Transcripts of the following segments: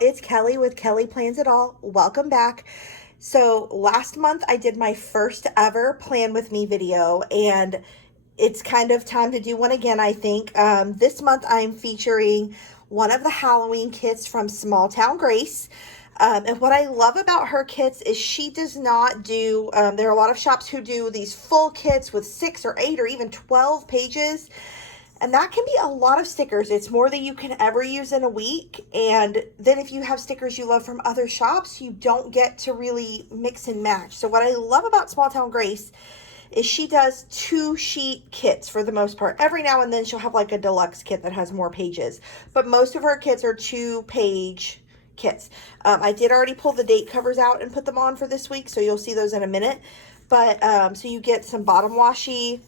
It's Kelly with Kelly Plans It All. Welcome back. So last month I did my first ever Plan With Me video, and it's kind of time to do one again, I think. This month I'm featuring one of the Halloween kits from Small Town Grace. And what I love about her kits is she does not do, there are a lot of shops who do these full kits with 6 or 8 or even 12 pages. And that can be a lot of stickers. It's more than you can ever use in a week. And then if you have stickers you love from other shops, you don't get to really mix and match. So what I love about Small Town Grace is she does 2-sheet kits for the most part. Every now and then she'll have like a deluxe kit that has more pages. But most of her kits are 2-page kits. I did already pull the date covers out and put them on for this week, so you'll see those in a minute. But so you get some bottom washi,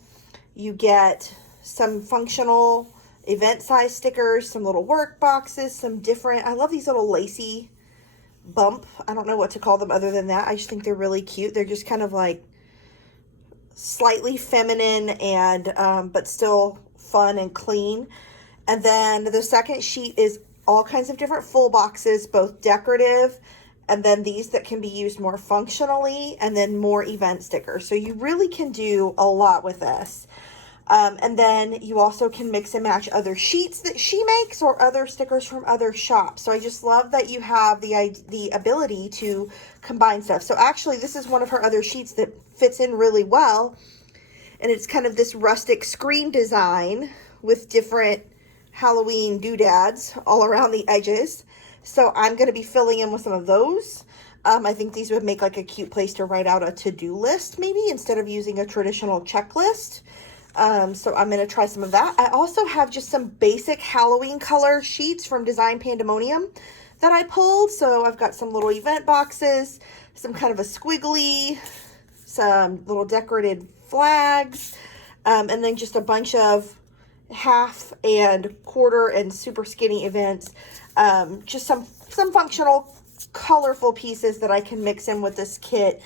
you get some functional event size stickers, some little work boxes, some different, I love these little lacy bump. I don't know what to call them other than that. I just think they're really cute. They're just kind of like slightly feminine and but still fun and clean. And then the second sheet is all kinds of different full boxes, both decorative and then these that can be used more functionally, and then more event stickers. So you really can do a lot with this. And then you also can mix and match other sheets that she makes or other stickers from other shops. So I just love that you have the ability to combine stuff. So actually, this is one of her other sheets that fits in really well. And it's kind of this rustic screen design with different Halloween doodads all around the edges. So I'm going to be filling in with some of those. I think these would make like a cute place to write out a to-do list maybe instead of using a traditional checklist. So I'm going to try some of that. I also have just some basic Halloween color sheets from Design Pandemonium that I pulled. So I've got some little event boxes, some kind of a squiggly, some little decorated flags, and then just a bunch of half and quarter and super skinny events. Just some functional, colorful pieces that I can mix in with this kit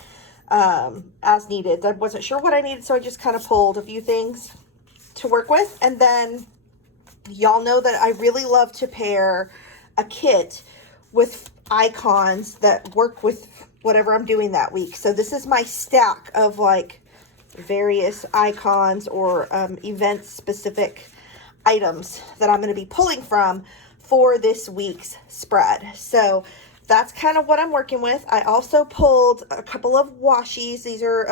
as needed. I wasn't sure what I needed, so I just kind of pulled a few things to work with. And then y'all know that I really love to pair a kit with icons that work with whatever I'm doing that week. So this is my stack of like various icons or event specific items that I'm going to be pulling from for this week's spread. So that's kind of what I'm working with. I also pulled a couple of washies. These are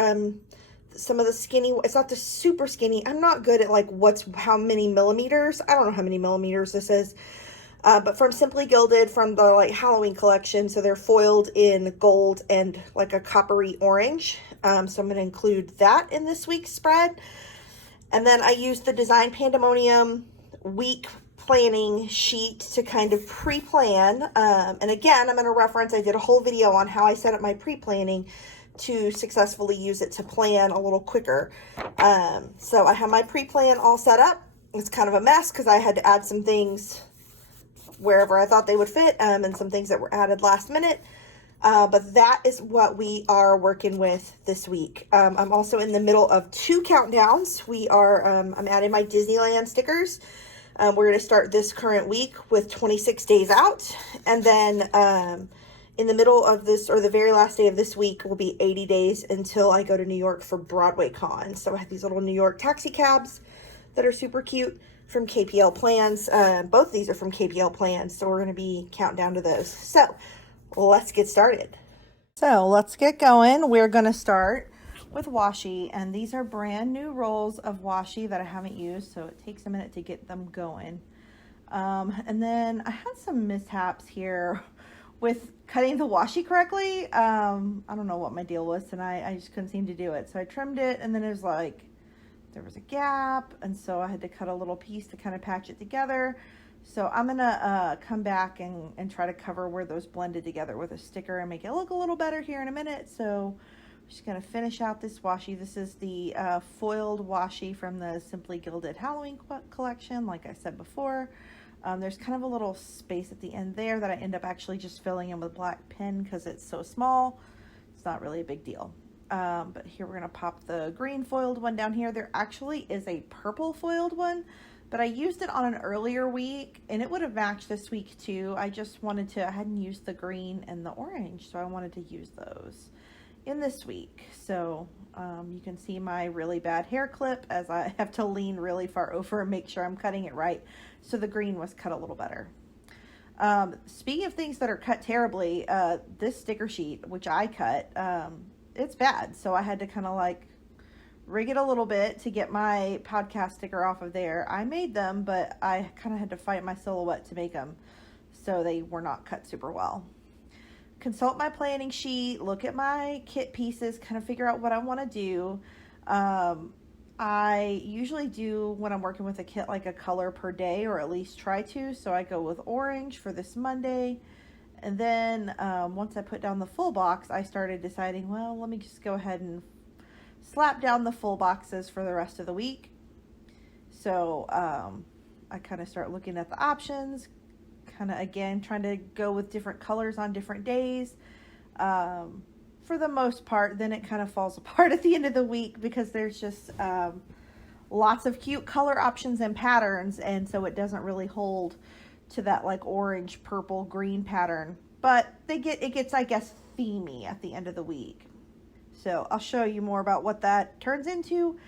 some of the skinny, it's not the super skinny. I'm not good at like how many millimeters. I don't know how many millimeters this is. But from Simply Gilded, from the like Halloween collection. So they're foiled in gold and like a coppery orange. So I'm going to include that in this week's spread. And then I used the Design Pandemonium week planning sheet to kind of pre-plan. And again, I'm going to reference, I did a whole video on how I set up my pre-planning to successfully use it to plan a little quicker. So I have my pre-plan all set up. It's kind of a mess because I had to add some things wherever I thought they would fit, and some things that were added last minute. But that is what we are working with this week. I'm also in the middle of 2 countdowns. I'm adding my Disneyland stickers. We're going to start this current week with 26 days out. And then in the middle of this, or the very last day of this week, will be 80 days until I go to New York for Broadway Con. So I have these little New York taxi cabs that are super cute from KPL Plans. Both of these are from KPL Plans. So we're going to be counting down to those. So let's get started. So let's get going. We're going to start with washi, and these are brand new rolls of washi that I haven't used, so it takes a minute to get them going. And then I had some mishaps here with cutting the washi correctly. I don't know what my deal was tonight. I just couldn't seem to do it. So I trimmed it, and then it was like there was a gap, and so I had to cut a little piece to kind of patch it together. So I'm gonna come back and try to cover where those blended together with a sticker and make it look a little better here in a minute. So I'm just gonna finish out this washi. This is the foiled washi from the Simply Gilded Halloween collection, like I said before. There's kind of a little space at the end there that I end up actually just filling in with black pen because it's so small. It's not really a big deal. But here we're gonna pop the green foiled one down here. There actually is a purple foiled one but I used it on an earlier week and it would have matched this week too. I just wanted to, I hadn't used the green and the orange, so I wanted to use those in this week. So you can see my really bad hair clip as I have to lean really far over and make sure I'm cutting it right. So the green was cut a little better. Speaking of things that are cut terribly, this sticker sheet, which I cut, it's bad. So I had to kind of like rig it a little bit to get my podcast sticker off of there. I made them, but I kind of had to fight my silhouette to make them. So they were not cut super well. Consult my planning sheet, look at my kit pieces, kind of figure out what I want to do. I usually do, when I'm working with a kit, like a color per day, or at least try to. So I go with orange for this Monday. And then once I put down the full box, I started deciding, well, let me just go ahead and slap down the full boxes for the rest of the week. So I kind of start looking at the options, kind of again trying to go with different colors on different days. For the most part, then it kind of falls apart at the end of the week because there's just lots of cute color options and patterns, and so it doesn't really hold to that like orange, purple, green pattern. But it gets, I guess, themey at the end of the week. So I'll show you more about what that turns into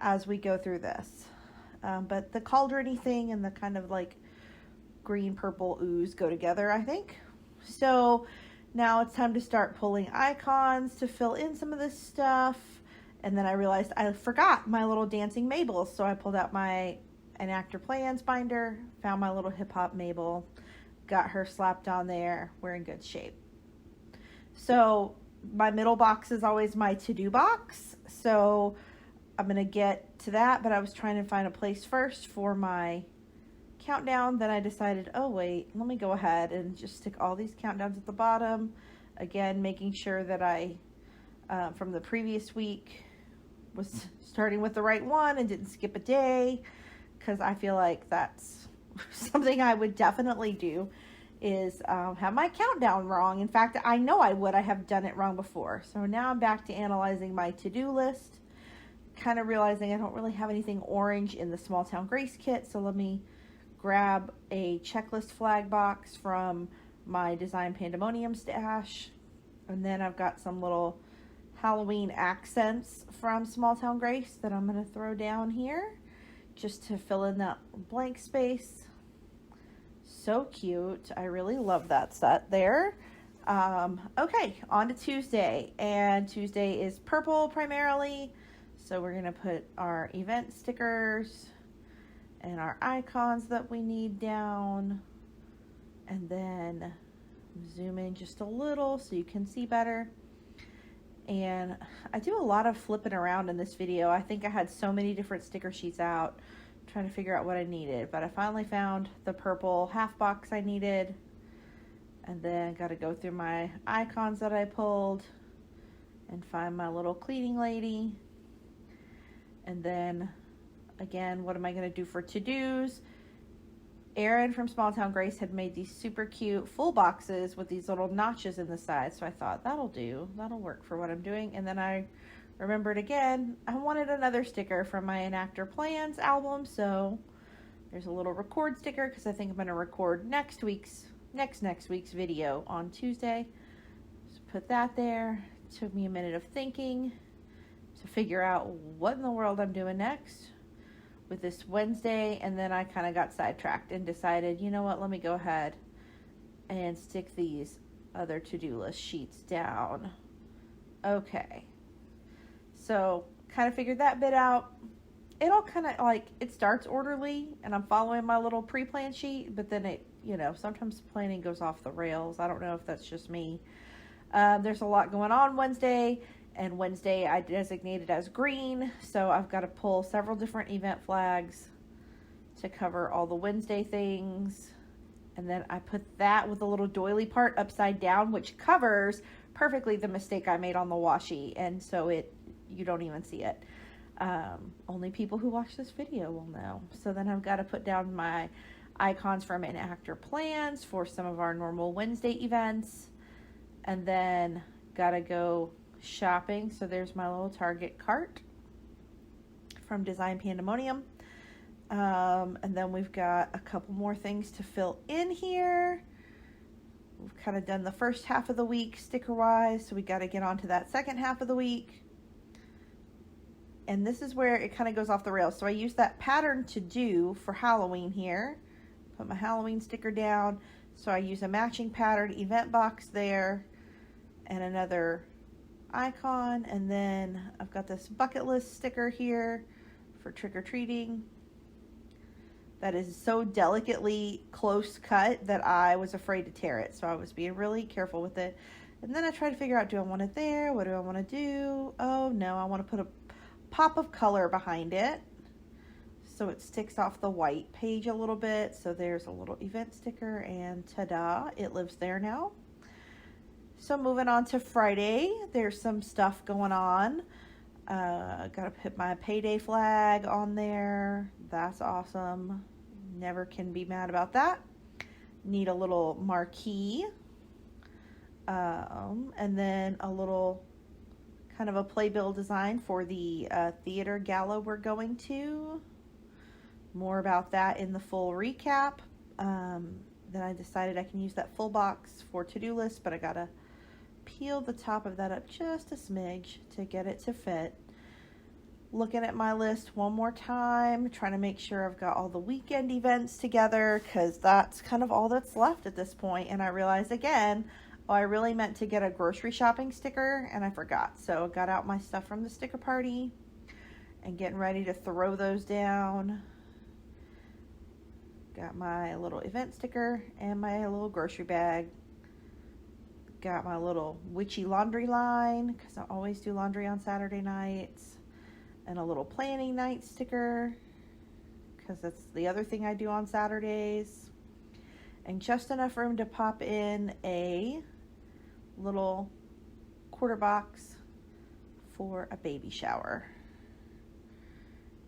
as we go through this. But the cauldron-y thing and the kind of like green purple ooze go together, I think. So now it's time to start pulling icons to fill in some of this stuff. And then I realized I forgot my little dancing Mabels. So I pulled out my Enactor Plans binder, found my little hip hop Mabel, got her slapped on there. We're in good shape. So my middle box is always my to-do box. So I'm going to get to that, but I was trying to find a place first for my countdown. Then I decided, oh wait, let me go ahead and just stick all these countdowns at the bottom. Again, making sure that I, from the previous week, was starting with the right one and didn't skip a day, because I feel like that's something I would definitely do, is have my countdown wrong. In fact, I know I would. I have done it wrong before. So now I'm back to analyzing my to-do list, kind of realizing I don't really have anything orange in the Small Town Grace kit. So let me grab a checklist flag box from my Design Pandemonium stash. And then I've got some little Halloween accents from Small Town Grace that I'm going to throw down here just to fill in that blank space. So cute. I really love that set there. Okay, on to Tuesday. And Tuesday is purple primarily. So we're going to put our event stickers and our icons that we need down. And then zoom in just a little so you can see better. And I do a lot of flipping around in this video. I think I had so many different sticker sheets out trying to figure out what I needed, but I finally found the purple half box I needed. And then got to go through my icons that I pulled and find my little cleaning lady. And then again, what am I going to do for to-dos? Erin from Small Town Grace had made these super cute full boxes with these little notches in the side. So I thought that'll do. That'll work for what I'm doing. And then I remembered again, I wanted another sticker from my Enactor Plans album. So there's a little record sticker because I think I'm going to record next week's video on Tuesday. Just put that there. It took me a minute of thinking to figure out what in the world I'm doing next with this Wednesday, and then I kind of got sidetracked and decided, you know what, let me go ahead and stick these other to-do list sheets down. Okay, so kind of figured that bit out. It all kind of like, it starts orderly and I'm following my little pre-plan sheet, but then it, you know, sometimes planning goes off the rails. I don't know if that's just me. There's a lot going on Wednesday. And Wednesday I designated as green, so I've got to pull several different event flags to cover all the Wednesday things. And then I put that with a little doily part upside down, which covers perfectly the mistake I made on the washi. And so you don't even see it. Only people who watch this video will know. So then I've got to put down my icons from Enactor Plans for some of our normal Wednesday events. And then got to go shopping. So there's my little Target cart from Design Pandemonium. And then we've got a couple more things to fill in here. We've kind of done the first half of the week sticker wise, so we got to get on to that second half of the week. And this is where it kind of goes off the rails. So I use that pattern to do for Halloween here. Put my Halloween sticker down. So I use a matching pattern event box there and another icon. And then I've got this bucket list sticker here for trick-or-treating. That is so delicately close cut that I was afraid to tear it. So I was being really careful with it. And then I tried to figure out, do I want it there? What do I want to do? Oh no, I want to put a pop of color behind it so it sticks off the white page a little bit. So there's a little event sticker and ta-da, it lives there now. So moving on to Friday, there's some stuff going on. Gotta put my payday flag on there. That's awesome. Never can be mad about that. Need a little marquee. And then a little kind of a playbill design for the theater gala we're going to. More about that in the full recap. Then I decided I can use that full box for to-do list, but I gotta peel the top of that up just a smidge to get it to fit. Looking at my list one more time, trying to make sure I've got all the weekend events together, because that's kind of all that's left at this point. And I realized again, oh, I really meant to get a grocery shopping sticker and I forgot. So I got out my stuff from the sticker party and getting ready to throw those down. Got my little event sticker and my little grocery bag. Got my little witchy laundry line, because I always do laundry on Saturday nights. And a little planning night sticker, because that's the other thing I do on Saturdays. And just enough room to pop in a little quarter box for a baby shower.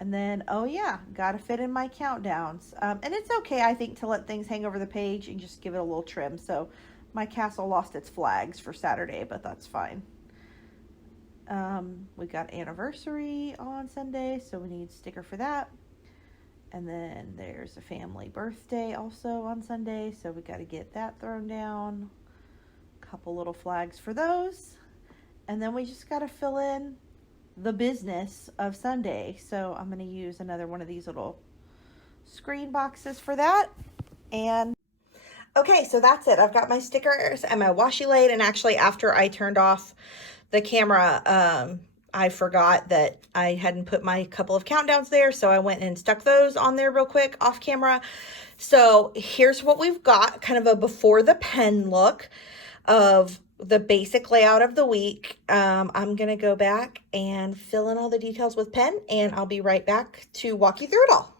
And then, oh yeah, gotta fit in my countdowns. And it's okay, I think, to let things hang over the page and just give it a little trim. So my castle lost its flags for Saturday, but that's fine. We got anniversary on Sunday, so we need a sticker for that. And then there's a family birthday also on Sunday, so we got to get that thrown down. Couple little flags for those. And then we just got to fill in the business of Sunday. So I'm going to use another one of these little screen boxes for that. And okay, so that's it. I've got my stickers and my washi laid, and actually after I turned off the camera, I forgot that I hadn't put my couple of countdowns there, so I went and stuck those on there real quick off camera. So here's what we've got, kind of a before the pen look of the basic layout of the week. I'm gonna go back and fill in all the details with pen, and I'll be right back to walk you through it all.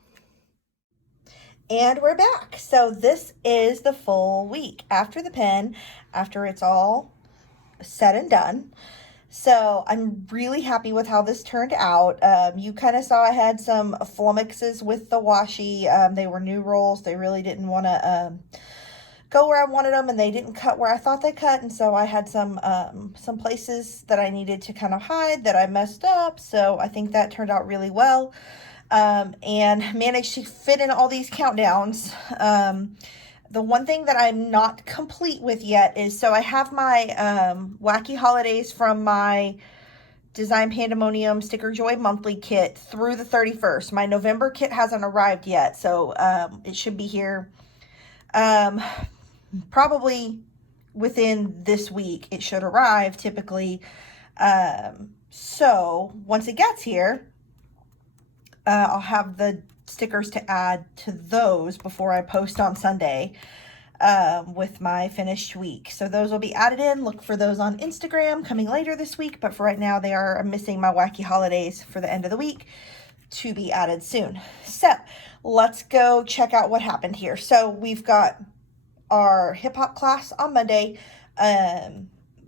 And we're back. So this is the full week after the pen, after it's all said and done. So I'm really happy with how this turned out. You kind of saw I had some flummoxes with the washi. They were new rolls. They really didn't want to go where I wanted them, and they didn't cut where I thought they cut. And so I had some places that I needed to kind of hide that I messed up. So I think that turned out really well. And managed to fit in all these countdowns. The one thing that I'm not complete with yet is, so I have my Wacky Holidays from my Design Pandemonium Sticker Joy monthly kit through the 31st. My November kit hasn't arrived yet, so it should be here probably within this week. It should arrive typically. So once it gets here, I'll have the stickers to add to those before I post on Sunday with my finished week. So those will be added in. Look for those on Instagram coming later this week. But for right now, they are missing my Wacky Holidays for the end of the week, to be added soon. So let's go check out what happened here. So we've got our hip hop class on Monday.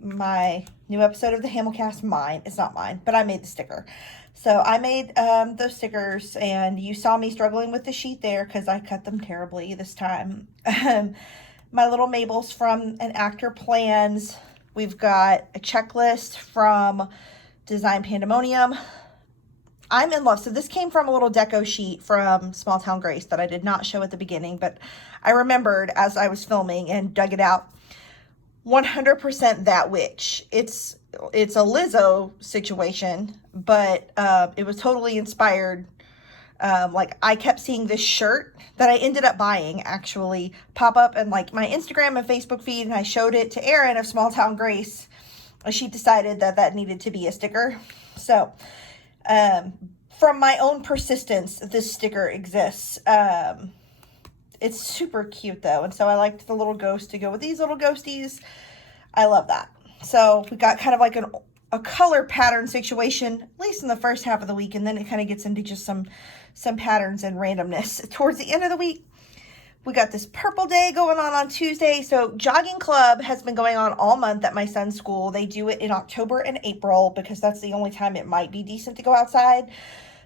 My new episode of the Hamilcast, mine. It's not mine, but I made the sticker. So I made those stickers, and you saw me struggling with the sheet there because I cut them terribly this time. My little Mabels from An Actor Plans. We've got a checklist from Design Pandemonium. I'm in love. So this came from a little deco sheet from Small Town Grace that I did not show at the beginning, but I remembered as I was filming and dug it out. 100% That Witch. It's a Lizzo situation, but it was totally inspired. Like I kept seeing this shirt that I ended up buying actually pop up in like my Instagram and Facebook feed, and I showed it to Erin of Small Town Grace. She decided that that needed to be a sticker. So from my own persistence, this sticker exists. It's super cute though, and so I liked the little ghost to go with these little ghosties. I love that. So we got kind of like a color pattern situation, at least in the first half of the week, and then it kind of gets into just some patterns and randomness. Towards the end of the week, we got this purple day going on Tuesday. So jogging club has been going on all month at my son's school. They do it in October and April because that's the only time it might be decent to go outside.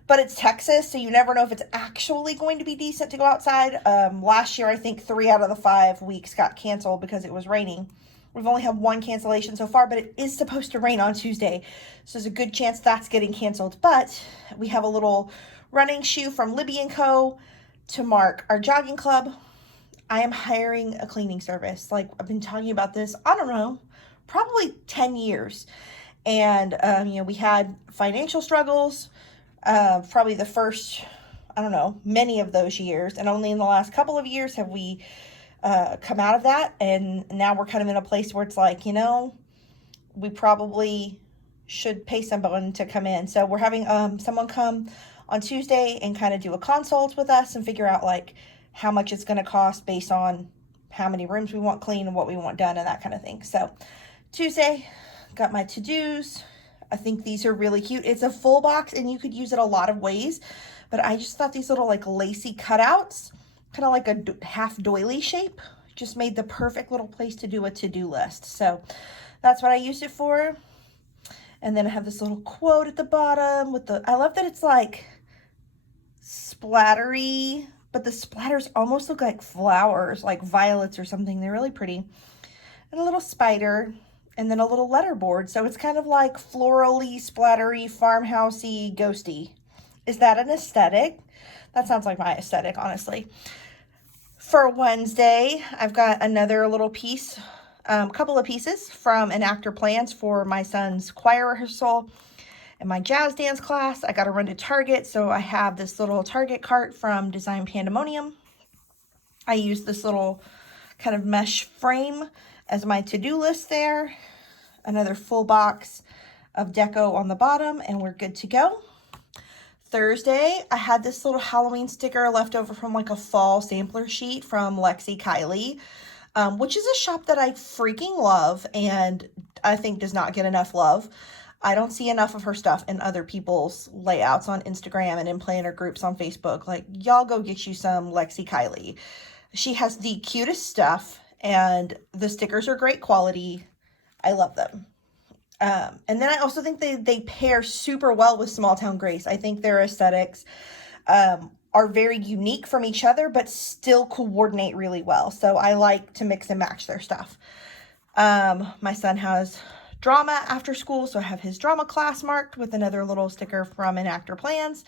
But it's Texas, so you never know if it's actually going to be decent to go outside. Last year, I think 3 out of the 5 weeks got canceled because it was raining. We've only had 1 cancellation so far, but it is supposed to rain on Tuesday. So there's a good chance that's getting canceled. But we have a little running shoe from Libby & Co. to mark our jogging club. I am hiring a cleaning service. Like, I've been talking about this, I don't know, probably 10 years. And, we had financial struggles, probably the first, I don't know, many of those years. And only in the last couple of years have we come out of that. And now we're kind of in a place where it's like, we probably should pay someone to come in. So we're having someone come on Tuesday and kind of do a consult with us and figure out like how much it's going to cost based on how many rooms we want clean and what we want done and that kind of thing. So Tuesday, got my to-dos. I think these are really cute. It's a full box and you could use it a lot of ways, but I just thought these little like lacy cutouts, kind of like a half doily shape, just made the perfect little place to do a to-do list. So that's what I used it for. And then I have this little quote at the bottom with I love that it's like splattery, but the splatters almost look like flowers, like violets or something. They're really pretty. And a little spider, and then a little letterboard. So it's kind of like florally, splattery, farmhousey, ghosty. Is that an aesthetic? That sounds like my aesthetic, honestly. For Wednesday, I've got another little piece, couple of pieces from Enactor Plans for my son's choir rehearsal and my jazz dance class. I got to run to Target, so I have this little Target cart from Design Pandemonium. I use this little kind of mesh frame as my to-do list there. Another full box of deco on the bottom, and we're good to go. Thursday, I had this little Halloween sticker left over from like a fall sampler sheet from Lexi Kylie, which is a shop that I freaking love and I think does not get enough love. I don't see enough of her stuff in other people's layouts on Instagram and in planner groups on Facebook. Like, y'all go get you some Lexi Kylie. She has the cutest stuff and the stickers are great quality. I love them. And then I also think they pair super well with Small Town Grace. I think their aesthetics are very unique from each other, but still coordinate really well. So I like to mix and match their stuff. My son has drama after school, so I have his drama class marked with another little sticker from Enactor Plans.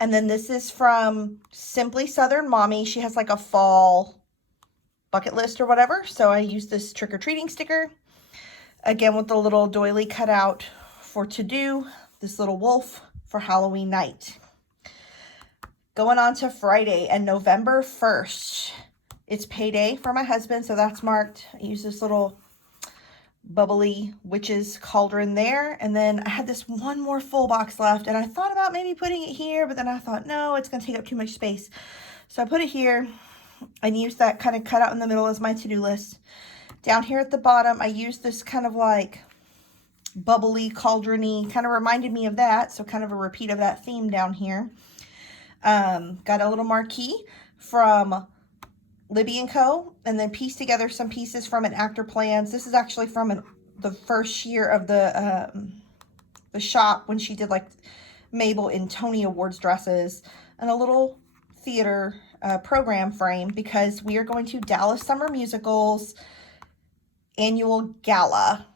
And then this is from Simply Southern Mommy. She has like a fall bucket list or whatever. So I use this trick-or-treating sticker. Again, with the little doily cutout for to do, this little wolf for Halloween night. Going on to Friday and November 1st. It's payday for my husband, so that's marked. I use this little bubbly witch's cauldron there. And then I had this one more full box left, and I thought about maybe putting it here, but then I thought, no, it's going to take up too much space. So I put it here and used that kind of cutout in the middle as my to-do list. Down here at the bottom, I used this kind of like bubbly, cauldron-y, kind of reminded me of that. So kind of a repeat of that theme down here. Got a little marquee from Libby & Co. And then pieced together some pieces from Enactor Plans. This is actually from the first year of the shop when she did like Mabel in Tony Awards dresses. And a little theater program frame because we are going to Dallas Summer Musicals annual gala,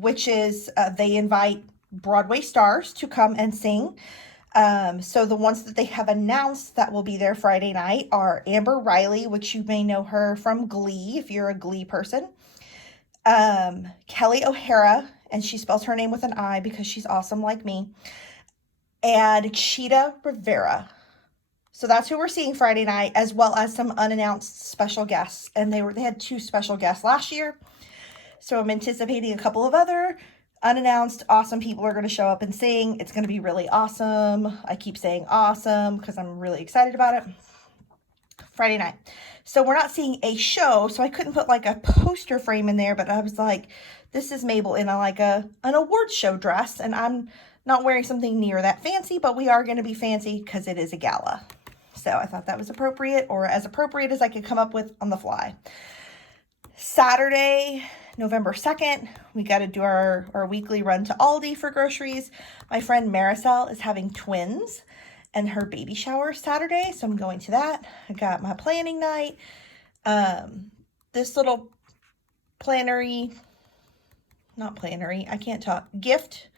which is they invite Broadway stars to come and sing. So the ones that they have announced that will be there Friday night are Amber Riley, which you may know her from Glee if you're a Glee person. Kelly O'Hara, and she spells her name with an I because she's awesome like me. And Cheetah Rivera. So that's who we're seeing Friday night, as well as some unannounced special guests. And they had 2 special guests last year. So I'm anticipating a couple of other unannounced awesome people are going to show up and sing. It's going to be really awesome. I keep saying awesome because I'm really excited about it. Friday night. So we're not seeing a show, so I couldn't put like a poster frame in there, but I was like, this is Mabel in an award show dress, and I'm not wearing something near that fancy, but we are going to be fancy because it is a gala. So I thought that was appropriate, or as appropriate as I could come up with on the fly. Saturday, November 2nd, we got to do our weekly run to Aldi for groceries. My friend Marisol is having twins and her baby shower Saturday, so I'm going to that. I got my planning night. This little I can't talk, gift.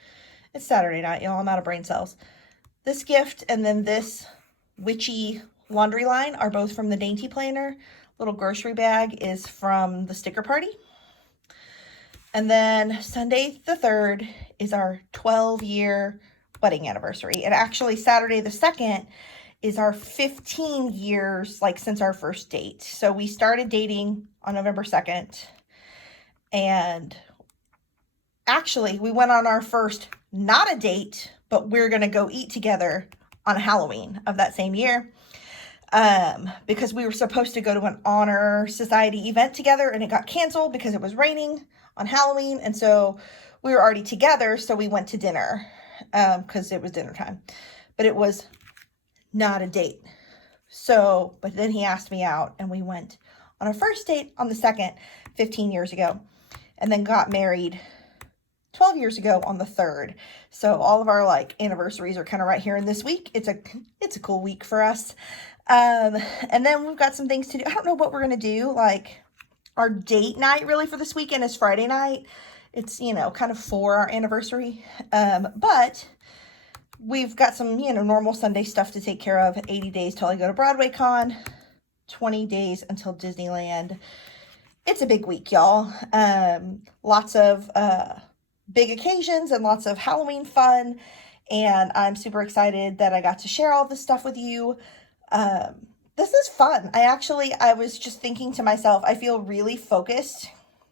It's Saturday night, y'all. I'm out of brain cells. This gift and then this witchy laundry line are both from the Dainty Planner. Little grocery bag is from the Sticker Party. And then Sunday the 3rd is our 12-year wedding anniversary. And actually Saturday the 2nd is our 15 years, like, since our first date. So we started dating on November 2nd. And actually we went on our first, not a date, but we're going to go eat together on Halloween of that same year. Because we were supposed to go to an honor society event together and it got canceled because it was raining on Halloween. And so we were already together. So we went to dinner, because it was dinner time, but it was not a date. So, but then he asked me out and we went on our first date on the 2nd, 15 years ago, and then got married 12 years ago on the 3rd. So all of our anniversaries are kind of right here in this week. It's a cool week for us. And then we've got some things to do. I don't know what we're going to do. Our date night really for this weekend is Friday night. It's, kind of for our anniversary. But we've got some, normal Sunday stuff to take care of. 80 days till I go to Broadway Con, 20 days until Disneyland. It's a big week, y'all. Lots of, big occasions and lots of Halloween fun. And I'm super excited that I got to share all this stuff with you. This is fun. I was just thinking to myself, I feel really focused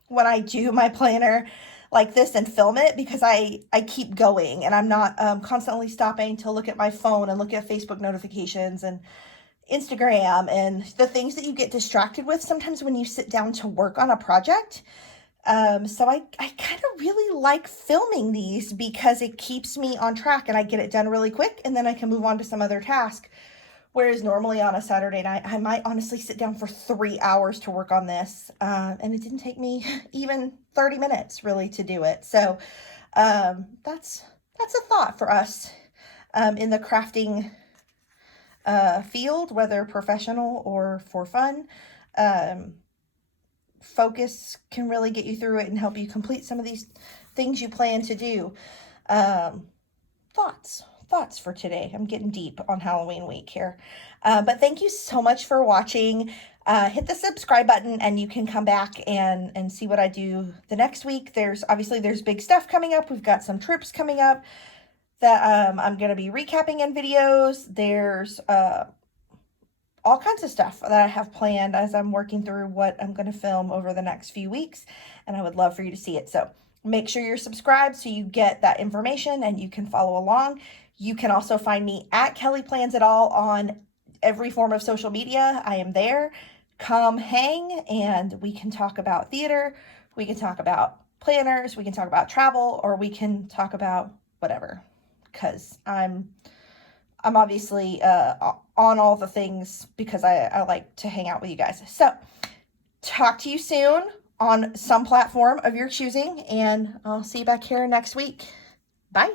when I do my planner like this and film it because I keep going and I'm not constantly stopping to look at my phone and look at Facebook notifications and Instagram and the things that you get distracted with sometimes when you sit down to work on a project. So I kind of really like filming these because it keeps me on track and I get it done really quick and then I can move on to some other task. Whereas normally on a Saturday night, I might honestly sit down for 3 hours to work on this. And it didn't take me even 30 minutes really to do it. So that's a thought for us in the crafting field, whether professional or for fun. Focus can really get you through it and help you complete some of these things you plan to do. Thoughts for today. I'm getting deep on Halloween week here. But thank you so much for watching. Hit the subscribe button and you can come back and see what I do the next week. There's big stuff coming up. We've got some trips coming up that I'm going to be recapping in videos. There's all kinds of stuff that I have planned as I'm working through what I'm going to film over the next few weeks. And I would love for you to see it. So make sure you're subscribed so you get that information and you can follow along. You can also find me at Kelly Plans It All on every form of social media. I am there. Come hang and we can talk about theater. We can talk about planners. We can talk about travel, or we can talk about whatever. Because I'm obviously on all the things because I like to hang out with you guys. So talk to you soon on some platform of your choosing, and I'll see you back here next week. Bye.